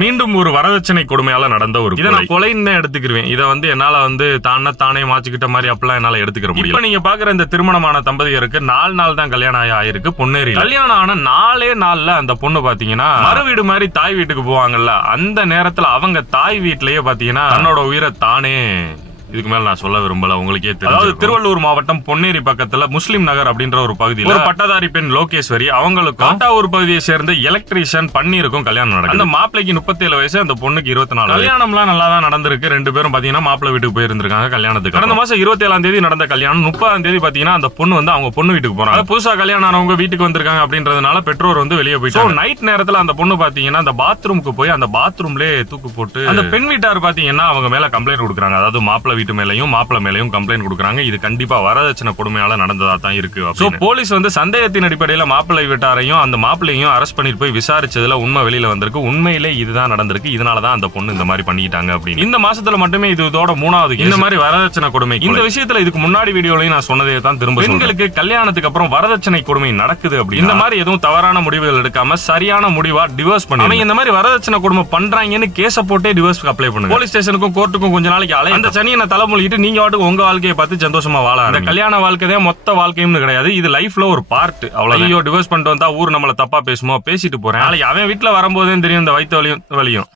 மீண்டும் ஒரு வரதட்சணை கொடுமையால நடந்த ஒரு இதை நான் கொலைன்னு எடுத்துக்கிறேன். இதை என்னால தானே மாச்சுக்கிட்ட மாதிரி அப்பெல்லாம் என்னால எடுத்துக்கிற முடியும். இப்ப நீங்க பாக்குற இந்த திருமணமான தம்பதியருக்கு 4 நாள் தான் கல்யாணம் ஆயிருக்கு பொன்னேரி. கல்யாணம் ஆன 4 நாள்ல அந்த பொண்ணு பாத்தீங்கன்னா மறு வீடு மாதிரி தாய் வீட்டுக்கு போவாங்கல்ல, அந்த நேரத்துல அவங்க தாய் வீட்லயே பாத்தீங்கன்னா தன்னோட உயிரை தானே, இதுக்கு மேல நான் சொல்ல விரும்பல, உங்களுக்கே தெரியும். அதாவது திருவள்ளூர் மாவட்டம் பொன்னேரி பக்கத்துல முஸ்லிம் நகர் அப்படின்ற ஒரு பகுதியில் ஒரு பட்டதாரி பெண் லோகேஸ்வரி அவங்களுக்கு காட்டாவூர் பகுதியை சேர்ந்த எலக்ட்ரீஷியன் பண்ணிருக்கும் கல்யாணம் நடக்கும். அந்த மாப்பிளைக்கு 37 வயசு, அந்த பொண்ணுக்கு 24. கல்யாணம்லாம் நல்லா தான் நடந்திருக்கு. 2 பேரும் பாத்தீங்கன்னா மாப்பிள்ளை வீட்டுக்கு போயிருந்திருக்காங்க கல்யாணத்துக்கு. கடந்த மாசம் 27ஆம் தேதி நடந்த கல்யாணம். 30ஆம் தேதி பாத்தீங்கன்னா அந்த பொண்ணு அவங்க பொண்ணு வீட்டுக்கு போறாங்க. புதுசா கல்யாணம் ஆனவங்க வீட்டுக்கு வந்திருக்காங்க அப்படின்றதுனால பெற்றோர் வெளியே போயிட்டாங்க. நைட் நேரத்துல அந்த பொண்ணு பாத்தீங்கன்னா அந்த பாத்ரூமுக்கு போய் அந்த பாத்ரூம்லயே தூக்கு போட்டு அந்த பெண் வீட்டார் பாத்தீங்கன்னா அவங்க மேல கம்ப்ளைண்ட் கொடுக்குறாங்க. அதாவது மாப்பிள்ளை வீட்டு மேலையும் மாப்பிள்ளை மேலையும் கம்ப்ளைண்ட் கொடுக்குறாங்க. இது கண்டிப்பா வரதட்சணை கொடுமையால நடந்ததா தான் இருக்கு. சோ போலீஸ் சந்தேகத்தின் அடிப்படையில் மாப்பிள்ளை வீட்டாரையும் அந்த மாப்பிள்ளையும் அரெஸ்ட் பண்ணிட்டு போய் விசாரிச்சதுல உண்மை வெளியில வந்திருக்கு. உண்மையிலே இதுதான் நடந்திருக்கு. இதனாலதான் அந்த பொண்ணு இந்த மாதிரி பண்ணிட்டாங்க அப்படின்னு. இந்த மாசத்துல மட்டுமே இதோட 3வது இந்த மாதிரி வரதட்சணை கொடுமை. இந்த விஷயத்துல இதுக்கு முன்னாடி வீடியோலையும் நான் சொன்னதே தான் திரும்ப. பெண்களுக்கு கல்யாணத்துக்கு அப்புறம் வரதட்சணை கொடுமை நடக்குது அப்படி இந்த மாதிரி எதுவும் தவறான முடிவுகள் எடுக்காம சரியான முடிவா டிவோர்ஸ் பண்ணி இந்த மாதிரி வரதட்சணை கொடுமை பண்றாங்கன்னு கேஸ போட்டே டிவோர்ஸ் அப்ளை பண்ணுங்க. போலீஸ் ஸ்டேஷனுக்கும் கோர்ட்டுக்கும் கொஞ்ச நாளைக்கு அலை அந்த சனியை தலைமொழிட்டு நீங்க வாட்டுக்கு உங்க வாழ்க்கையை பார்த்து சந்தோஷமா வாழ. அந்த கல்யாண வாழ்க்கை மொத்த வாழ்க்கையும் கிடையாது. இது லைஃப்ல ஒரு பார்ட். அவ்வளவு டிவோர்ஸ் பண்ணிட்டு வந்தா ஊர் நம்மள தப்பா பேசுமோ, பேசிட்டு போறேன். நாளைக்கு அவன் வீட்டுல வரும்போதே தெரியும் இந்த வயிற்று வலியும்